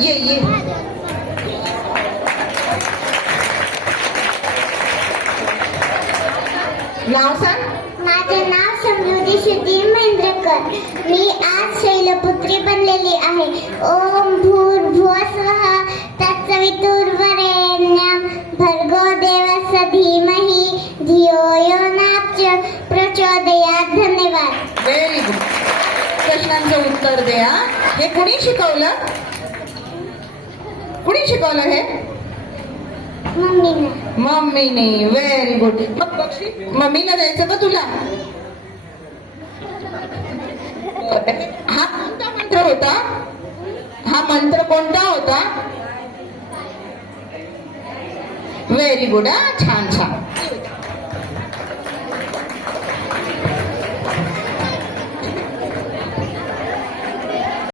ये ये. नाव सांग. माझे नाव समृद्धी सुधीर महेंद्रकर. मी आज शैलपुत्री बनलेली आहे. ओम भूर्भुवः स्वः तत्सवितुर्वरेण्यं भर्गो देवस्य धीमहि धियो यो न प्रचोदयात्. धन्यवाद. Very good. प्रश्नांचं उत्तर द्या. हे कुणी शिकवलं? कुणी शिकवलं हे? मम्मीने. मम्मीने. Very good. मग बक्षीस मम्मीला द्यायचं का तुला? हा कोणता मंत्र होता? हा मंत्र कोणता होता? Very good. हा छान छान.